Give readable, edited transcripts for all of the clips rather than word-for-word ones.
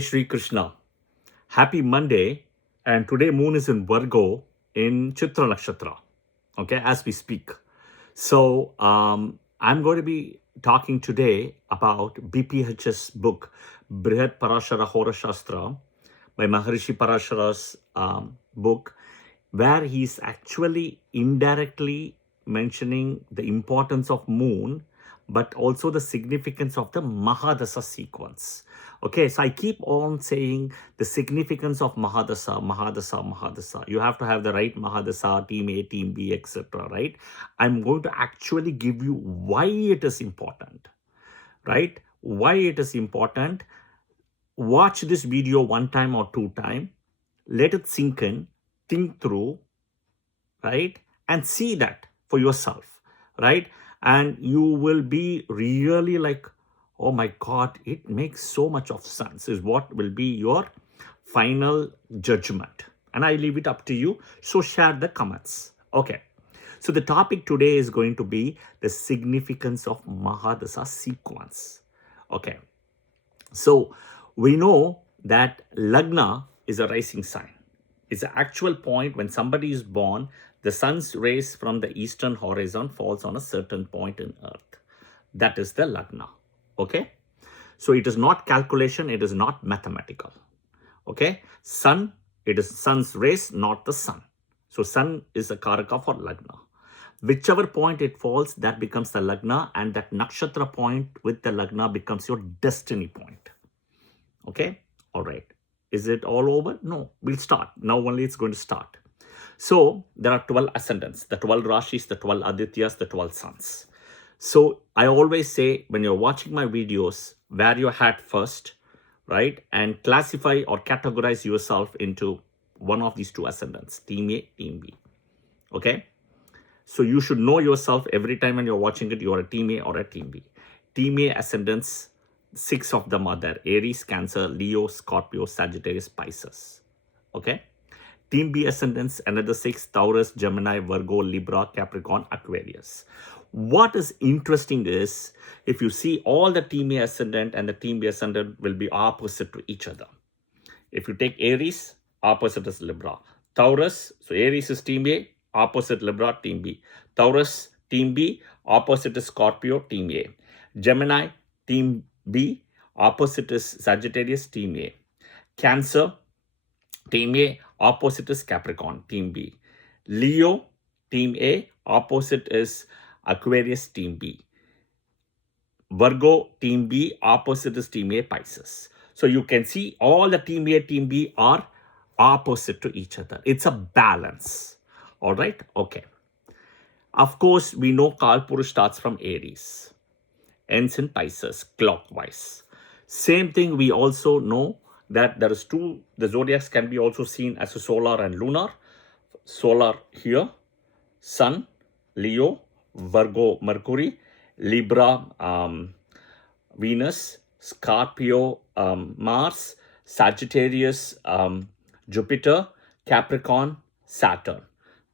Shri Krishna. Happy Monday. And today moon is in Virgo in Chitra Nakshatra. Okay, as we speak. So I'm going to be talking today about BPHS book, Brihat Parashara Hora Shastra, by Maharishi Parashara's book, where he's actually indirectly mentioning the importance of moon, but also the significance of the Mahadasha sequence. Okay, so I keep on saying the significance of Mahadasha, Mahadasha, Mahadasha. You have to have the right Mahadasha, team A, team B, etc. Right? I'm going to actually give you why it is important. Right? Why it is important. Watch this video one time or two time. Let it sink in. Think through, right? And see that for yourself, right? And you will be really like, oh my God, it makes so much of sense, is what will be your final judgment. And I leave it up to you. So share the comments. Okay. So the topic today is going to be the significance of Mahadasha sequence. Okay. So we know that Lagna is a rising sign. It's the actual point when somebody is born, the sun's rays from the eastern horizon falls on a certain point in Earth. That is the Lagna. Okay? So it is not calculation, it is not mathematical. Okay? Sun, it is sun's rays, not the sun. So sun is a karaka for Lagna. Whichever point it falls, that becomes the Lagna, and that nakshatra point with the Lagna becomes your destiny point. Okay? All right. Is it all over? No, we'll start. Now only it's going to start. So there are 12 ascendants, the 12 Rashis, the 12 Adityas, the 12 suns. So I always say when you're watching my videos, wear your hat first, right? And classify or categorize yourself into one of these two ascendants, team A, team B. Okay? So you should know yourself every time when you're watching it, you're a team A or a team B. Team A ascendants, 6 of them are there: Aries, Cancer, Leo, Scorpio, Sagittarius, Pisces. Okay? Team B ascendants, another 6: Taurus, Gemini, Virgo, Libra, Capricorn, Aquarius. What is interesting is, if you see, all the Team A ascendant and the Team B ascendant will be opposite to each other. If you take Aries, opposite is Libra. Taurus, so Aries is Team A, opposite Libra, Team B. Taurus, Team B, opposite is Scorpio, Team A. Gemini, Team B, opposite is Sagittarius, Team A. Cancer, Team A, opposite is Capricorn, Team B. Leo, Team A, opposite is Aquarius, Team B. Virgo, Team B, opposite is Team A, Pisces. So you can see all the Team A, Team B are opposite to each other. It's a balance. All right? Okay. Of course, we know Kalpurush starts from Aries, ends in Pisces, clockwise. Same thing, we also know that there is two, the zodiacs can be also seen as a solar and lunar. Solar here, Sun, Leo, Virgo, Mercury, Libra, Venus, Scorpio, Mars, Sagittarius, Jupiter, Capricorn, Saturn.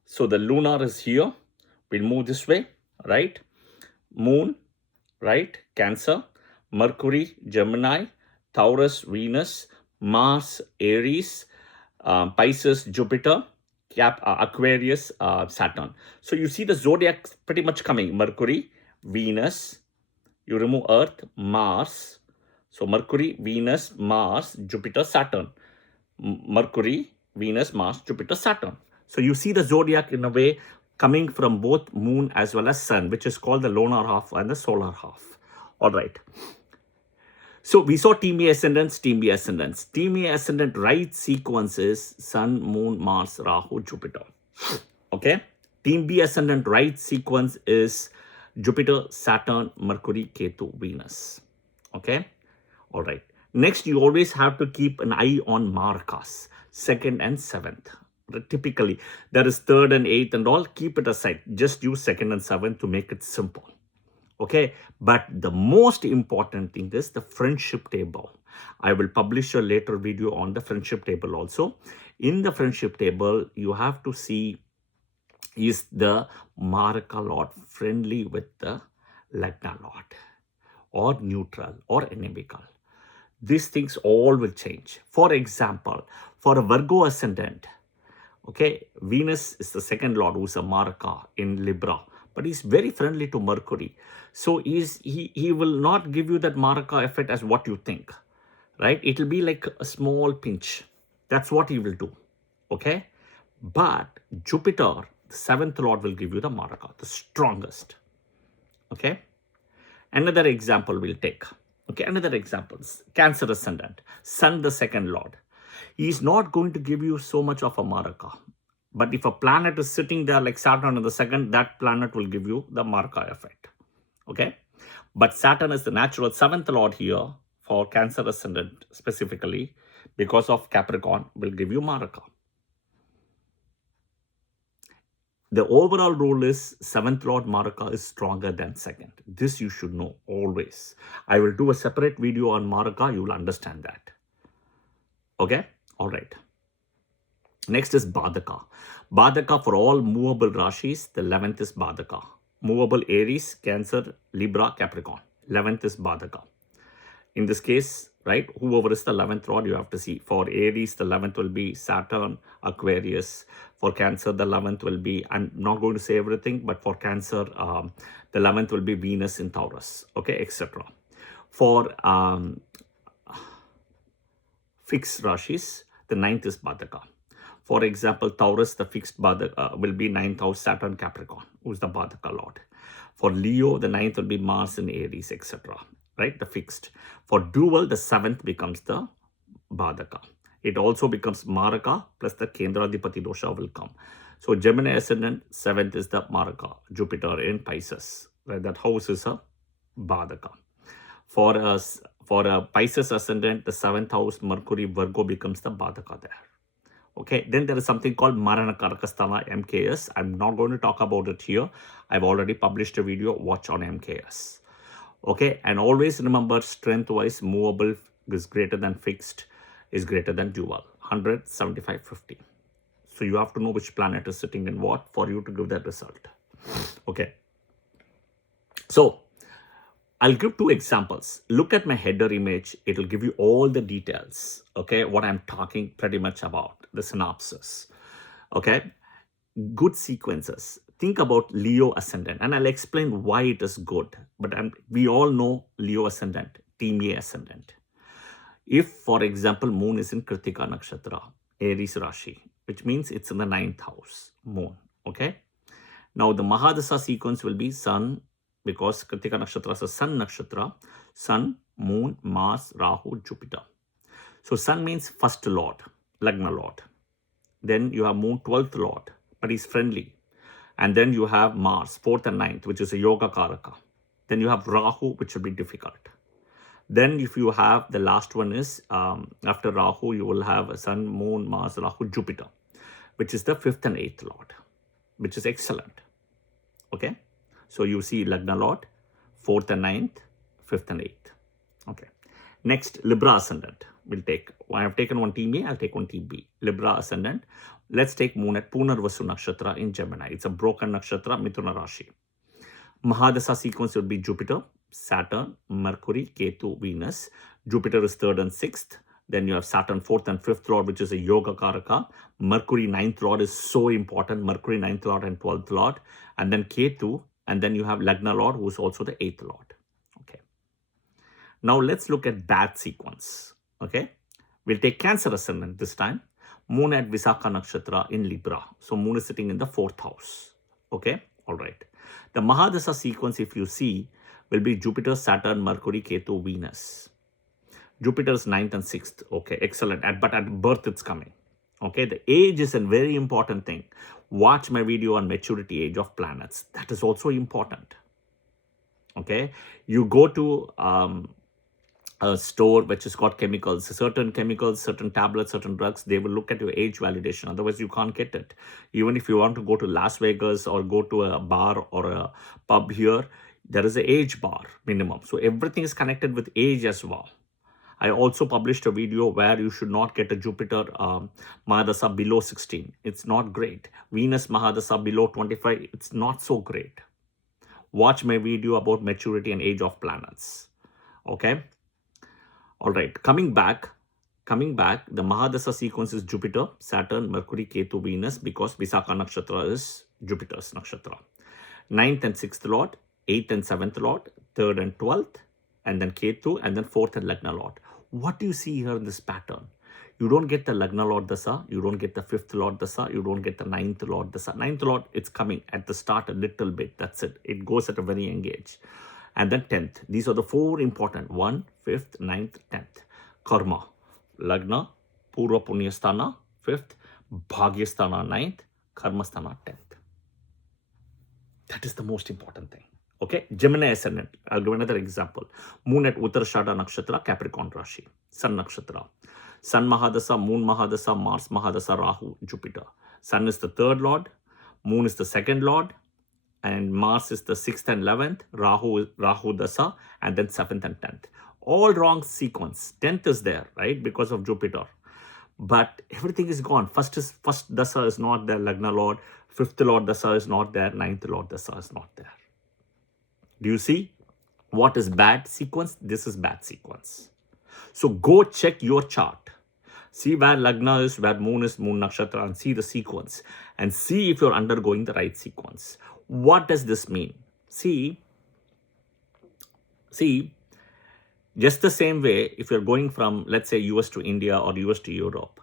So the lunar is here. We'll move this way, right? Moon, right? Cancer, Mercury, Gemini, Taurus, Venus, Mars, Aries, Pisces, Jupiter, Aquarius, Saturn. So you see the zodiac pretty much coming. Mercury, Venus, you remove Earth, Mars. So Mercury, Venus, Mars, Jupiter, Saturn. Mercury, Venus, Mars, Jupiter, Saturn. So you see the zodiac in a way coming from both moon as well as sun, which is called the lunar half and the solar half. All right. So we saw Team A ascendants, Team B ascendants. Team A ascendant right sequence is Sun, Moon, Mars, Rahu, Jupiter. Okay. Team B ascendant right sequence is Jupiter, Saturn, Mercury, Ketu, Venus. Okay. All right. Next, you always have to keep an eye on markas, 2nd and 7th. Typically, there is 3rd and 8th and all. Keep it aside. Just use 2nd and 7th to make it simple. Okay, but the most important thing is the friendship table. I will publish a later video on the friendship table also. In the friendship table, you have to see, is the Maraka Lord friendly with the Lagna Lord, or neutral, or inimical? these things all will change. For example, for a Virgo ascendant, okay, Venus is the second lord who's a Maraka in Libra, but he's very friendly to Mercury. So he will not give you that Maraka effect as what you think, right? It will be like a small pinch. That's what he will do, okay? But Jupiter, the seventh lord, will give you the Maraka, the strongest, okay? Another example we'll take. Okay, another example. Cancer ascendant. Sun, the second lord. He is not going to give you so much of a Maraka. But if a planet is sitting there like Saturn in the second, that planet will give you the Maraka effect. Okay? But Saturn is the natural seventh lord here for Cancer ascendant specifically because of Capricorn will give you Maraka. The overall rule is seventh lord Maraka is stronger than second. This you should know always. I will do a separate video on Maraka. You will understand that. Okay? All right. Next is Badaka. Badaka for all movable Rashis. The 11th is Badaka. Movable Aries, Cancer, Libra, Capricorn. 11th is Badaka. In this case, right, whoever is the 11th lord, you have to see. For Aries, the 11th will be Saturn, Aquarius. For Cancer, the 11th will be, I'm not going to say everything, but for Cancer, the 11th will be Venus in Taurus, okay, etc. For fixed Rashis, the 9th is Badaka. For example, Taurus, the fixed Badaka will be 9th house, Saturn, Capricorn, who's the Badaka lord. For Leo, the 9th will be Mars in Aries, etc. Right, the fixed. For dual, the 7th becomes the Badaka. It also becomes Maraka plus the Kendradipati dosha will come. So Gemini ascendant, 7th is the Maraka, Jupiter in Pisces. Right, that house is a Badaka. For a Pisces ascendant, the 7th house, Mercury, Virgo becomes the Badaka there. Okay, then there is something called Marana Karakasthana MKS. I'm not going to talk about it here. I've already published a video. Watch on MKS. Okay, and always remember strength-wise, movable is greater than fixed, is greater than dual. 100, 75, 50. So you have to know which planet is sitting in what for you to give that result. Okay. So I'll give two examples. Look at my header image. It'll give you all the details. Okay, what I'm talking pretty much about, the synopsis. Okay, good sequences. Think about Leo ascendant, and I'll explain why it is good. But we all know Leo ascendant, Team A ascendant. If, for example, Moon is in Kritika Nakshatra, Aries Rashi, which means it's in the 9th house, Moon. Okay. Now the Mahadasha sequence will be Sun, because Kritika Nakshatra is a Sun Nakshatra, Sun, Moon, Mars, Rahu, Jupiter. So Sun means first lord, Lagna lord. Then you have Moon, 12th lord, but he's friendly. And then you have Mars, 4th and 9th, which is a Yoga Karaka. Then you have Rahu, which will be difficult. Then if you have, the last one is, after Rahu, you will have Sun, Moon, Mars, Rahu, Jupiter, which is the 5th and 8th lord, which is excellent. Okay. So you see Lagna lord, 4th and 9th, 5th and 8th. Okay. Next, Libra ascendant. We'll take, I have taken one team A, I'll take one team B. Libra ascendant. Let's take Moon at Punarvasu Nakshatra in Gemini. It's a broken Nakshatra, Mithuna Rashi. Mahadasha sequence would be Jupiter, Saturn, Mercury, Ketu, Venus. Jupiter is 3rd and 6th. Then you have Saturn 4th and 5th lord, which is a Yoga Karaka. Mercury 9th lord is so important. Mercury 9th lord and 12th lord. And then Ketu. And then you have Lagna lord, who is also the 8th lord. Okay. Now let's look at bad sequence. Okay. We'll take Cancer ascendant this time. Moon at Visakha Nakshatra in Libra. So Moon is sitting in the 4th house. Okay. All right. The Mahadasha sequence, if you see, will be Jupiter, Saturn, Mercury, Ketu, Venus. Jupiter is 9th and 6th. Okay. Excellent. But at birth, it's coming. Okay. The age is a very important thing. Watch my video on maturity age of planets. That is also important. Okay. You go to a store which has got chemicals, certain tablets, certain drugs, they will look at your age validation. Otherwise, you can't get it. Even if you want to go to Las Vegas or go to a bar or a pub here, there is an age bar minimum. So everything is connected with age as well. I also published a video where you should not get a Jupiter Mahadasha below 16. It's not great. Venus Mahadasha below 25. It's not so great. Watch my video about maturity and age of planets. Okay. All right, coming back, the Mahadasha sequence is Jupiter, Saturn, Mercury, Ketu, Venus, because Visakha Nakshatra is Jupiter's nakshatra. 9th and 6th Lord, 8th and 7th Lord, 3rd and 12th, and then Ketu, and then 4th and Lagna Lord. What do you see here in this pattern? You don't get the Lagna Lord Dasa, you don't get the 5th Lord Dasa, you don't get the 9th Lord Dasa. 9th Lord, it's coming at the start a little bit, that's it. It goes at a very young age. And then 10th. These are the four important. 1, 5th, 9th, 10th. Karma. Lagna, Purva Punyasthana, 5th. Bhagyasthana, 9th. Karmasthana, 10th. That is the most important thing. Okay. Gemini ascendant. I'll give another example. Moon at Uttarashada Nakshatra, Capricorn Rashi. Sun Nakshatra. Sun Mahadasha, Moon Mahadasha, Mars Mahadasha, Rahu, Jupiter. Sun is the 3rd Lord. Moon is the 2nd Lord. And Mars is the 6th and 11th, Rahu Dasa, and then 7th and 10th. All wrong sequence. 10th is there, right? Because of Jupiter. But everything is gone. First Dasa is not there, Lagna Lord. 5th Lord Dasa is not there. 9th Lord Dasa is not there. Do you see? What is bad sequence? This is bad sequence. So go check your chart. See where Lagna is, where Moon is, Moon Nakshatra, and see the sequence. And see if you're undergoing the right sequence. What does this mean? See, just the same way, if you're going from, let's say, US to India or US to Europe,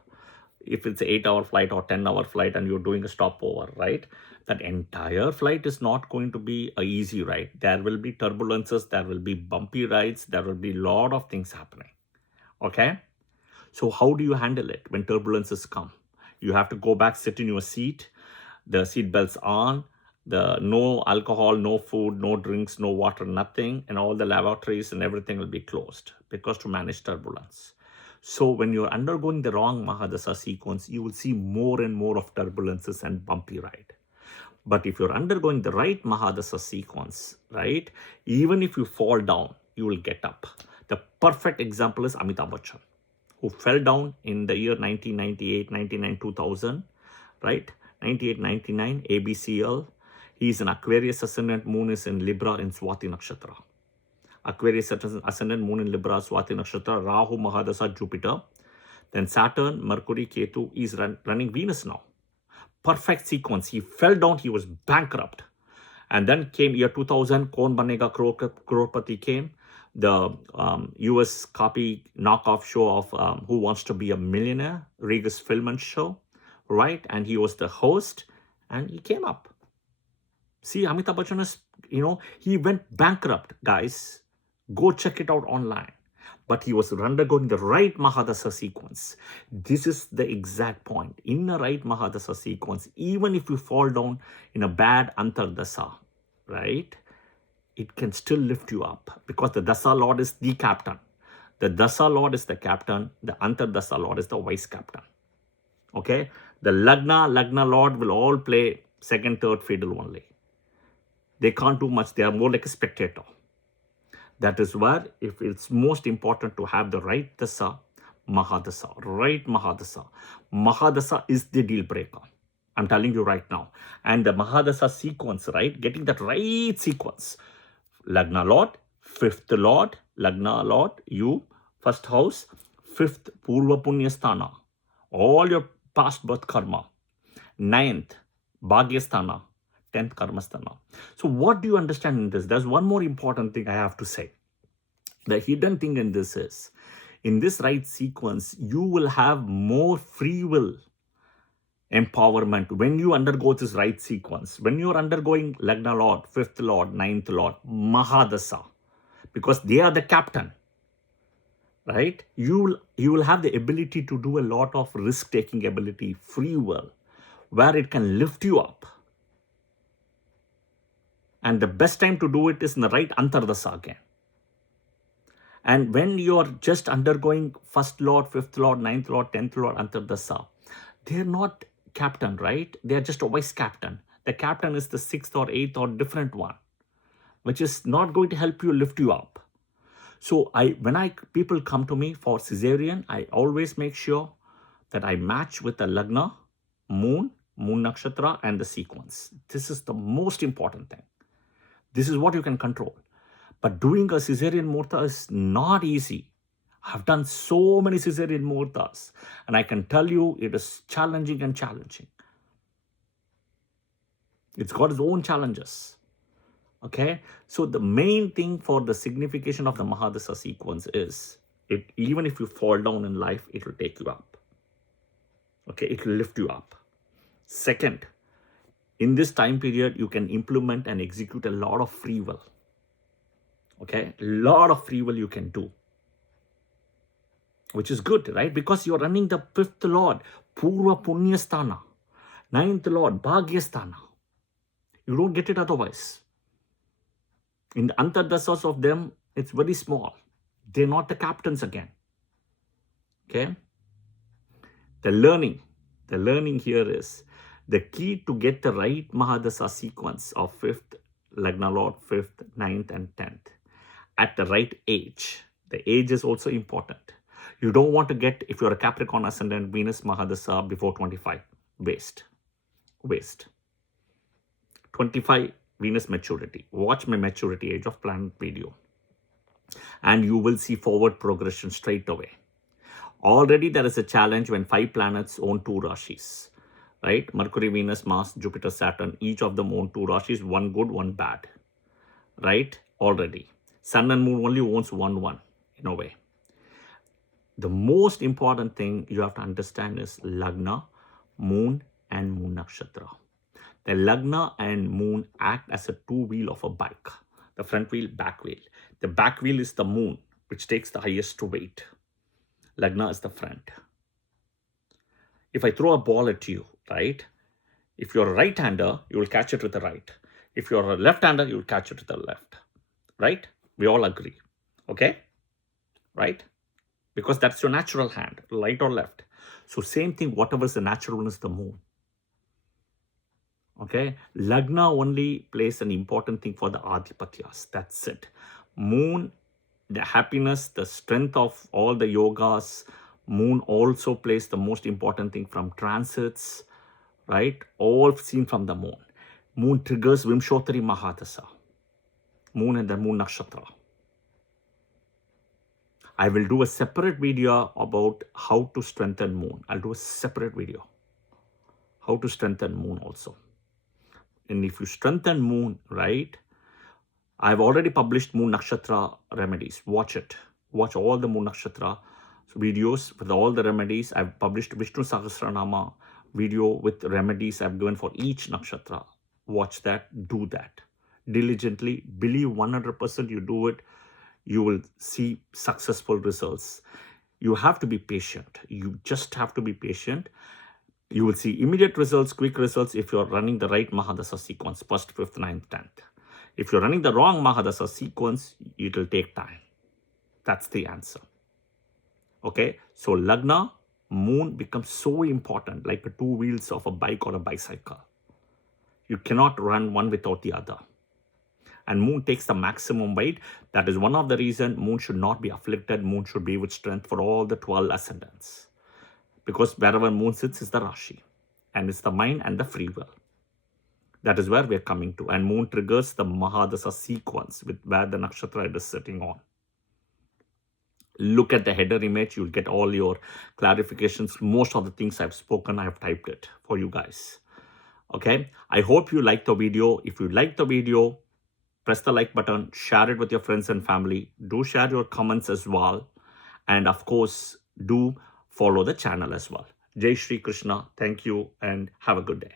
if it's an 8-hour flight or 10-hour flight and you're doing a stopover, right? That entire flight is not going to be an easy ride. There will be turbulences, there will be bumpy rides, there will be a lot of things happening. Okay? So how do you handle it when turbulences come? You have to go back, sit in your seat, the seat belts on, the no alcohol, no food, no drinks, no water, nothing, and all the lavatories and everything will be closed because to manage turbulence. So when you're undergoing the wrong Mahadasha sequence, you will see more and more of turbulences and bumpy ride. But if you're undergoing the right Mahadasha sequence, right, even if you fall down, you will get up. The perfect example is Amitabh Bachchan, who fell down in the year 1998, 99, 2000, right? 98, 99, ABCL. He is an Aquarius ascendant, Moon is in Libra in Swati Nakshatra. Aquarius ascendant, Moon in Libra, Swati Nakshatra, Rahu, Mahadasha, Jupiter. Then Saturn, Mercury, Ketu is running Venus now. Perfect sequence. He fell down, he was bankrupt. And then came year 2000, Kaun Banega Crorepati came. The US copy knockoff show of Who Wants to Be a Millionaire, Regis Philbin show, right? And he was the host and he came up. See, Amitabh Bachchan is, he went bankrupt, guys. Go check it out online. But he was undergoing the right Mahadasha sequence. This is the exact point. In the right Mahadasha sequence, even if you fall down in a bad Antardasa, right, it can still lift you up because the Dasa Lord is the captain. The Dasa Lord is the captain. The Antardasa Lord is the vice captain. Okay? The Lagna Lord will all play second, third fiddle only. They can't do much. They are more like a spectator. That is where if it's most important to have the right Dasa, Mahadasha, right Mahadasha. Mahadasha is the deal breaker. I'm telling you right now. And the Mahadasha sequence, right? Getting that right sequence. Lagna Lord, 5th Lord, Lagna Lord, you, 1st house, 5th Purva Punyasthana, all your past birth karma. 9th, Bhagyasthana, 10th Karmasthana. So what do you understand in this? There's one more important thing I have to say. The hidden thing in this is, in this right sequence, you will have more free will empowerment when you undergo this right sequence. When you're undergoing Lagna Lord, 5th Lord, 9th Lord, Mahadasha, because they are the captain, right? You will have the ability to do a lot of risk-taking ability, free will, where it can lift you up. And the best time to do it is in the right Antardasa again. And when you're just undergoing 1st Lord, 5th Lord, 9th Lord, 10th Lord, Antardasa, they're not captain, right? They're just a vice captain. The captain is the 6th or 8th or different one, which is not going to help you lift you up. So when people come to me for cesarean, I always make sure that I match with the Lagna, Moon Nakshatra, and the sequence. This is the most important thing. This is what you can control. But doing a cesarean murta is not easy. I've done so many cesarean muhurtas, and I can tell you it is challenging and challenging. It's got its own challenges. Okay, so the main thing for the signification of the Mahadasha sequence is even if you fall down in life, it will take you up. Okay, it will lift you up. Second, in this time period, you can implement and execute a lot of free will. Okay, a lot of free will you can do, which is good, right? Because you're running the fifth lord, Purva Punyasthana, ninth lord, Bhagyasthana. You don't get it otherwise. In the Antardasas of them, it's very small. They're not the captains again. Okay? The learning here is the key to get the right Mahadasha sequence of 5th, Lagna Lord, 5th, 9th, and 10th at the right age. The age is also important. You don't want to get, if you're a Capricorn ascendant, Venus Mahadasha before 25. Waste. 25, Venus maturity. Watch my maturity age of planet video. And you will see forward progression straight away. Already there is a challenge when 5 planets own 2 Rashis. Right? Mercury, Venus, Mars, Jupiter, Saturn. Each of them own 2 Rashis. One good, one bad. Right? Already. Sun and Moon only owns one in a way. The most important thing you have to understand is Lagna, Moon, and Moon Nakshatra. The Lagna and Moon act as a 2-wheel of a bike. The front wheel, back wheel. The back wheel is the Moon, which takes the highest weight. Lagna is the front. If I throw a ball at you, right? If you're a right-hander, you will catch it with the right. If you're a left-hander, you will catch it with the left. Right? We all agree. Okay? Right? Because that's your natural hand, right or left. So same thing, whatever is the natural one is the Moon. Okay? Lagna only plays an important thing for the Adhipatyas. That's it. Moon, the happiness, the strength of all the yogas. Moon also plays the most important thing from transits, right? All seen from the Moon. Moon triggers Vimshottari Mahadasha. Moon and the Moon Nakshatra. I will do a separate video about how to strengthen Moon. I'll do a separate video. How to strengthen Moon also. And if you strengthen Moon, right? I've already published Moon Nakshatra remedies. Watch it. Watch all the Moon Nakshatra videos with all the remedies. I've published Vishnu Sahasranama video with remedies I've given for each nakshatra. Watch that. Do that. Diligently. Believe 100% you do it. You will see successful results. You have to be patient. You just have to be patient. You will see immediate results, quick results if you're running the right Mahadasha sequence, 1st, 5th, 9th, 10th. If you're running the wrong Mahadasha sequence, it will take time. That's the answer. Okay, so Lagna, Moon becomes so important, like the 2 wheels of a bike or a bicycle. You cannot run one without the other. And Moon takes the maximum weight. That is one of the reasons Moon should not be afflicted. Moon should be with strength for all the 12 ascendants. Because wherever Moon sits is the Rashi. And it's the mind and the free will. That is where we're coming to. And Moon triggers the Mahadasha sequence with where the nakshatra is sitting on. Look at the header image. You'll get all your clarifications. Most of the things I've spoken, I've typed it for you guys. Okay. I hope you liked the video. If you liked the video, press the like button. Share it with your friends and family. Do share your comments as well. And of course, do follow the channel as well. Jai Shri Krishna. Thank you and have a good day.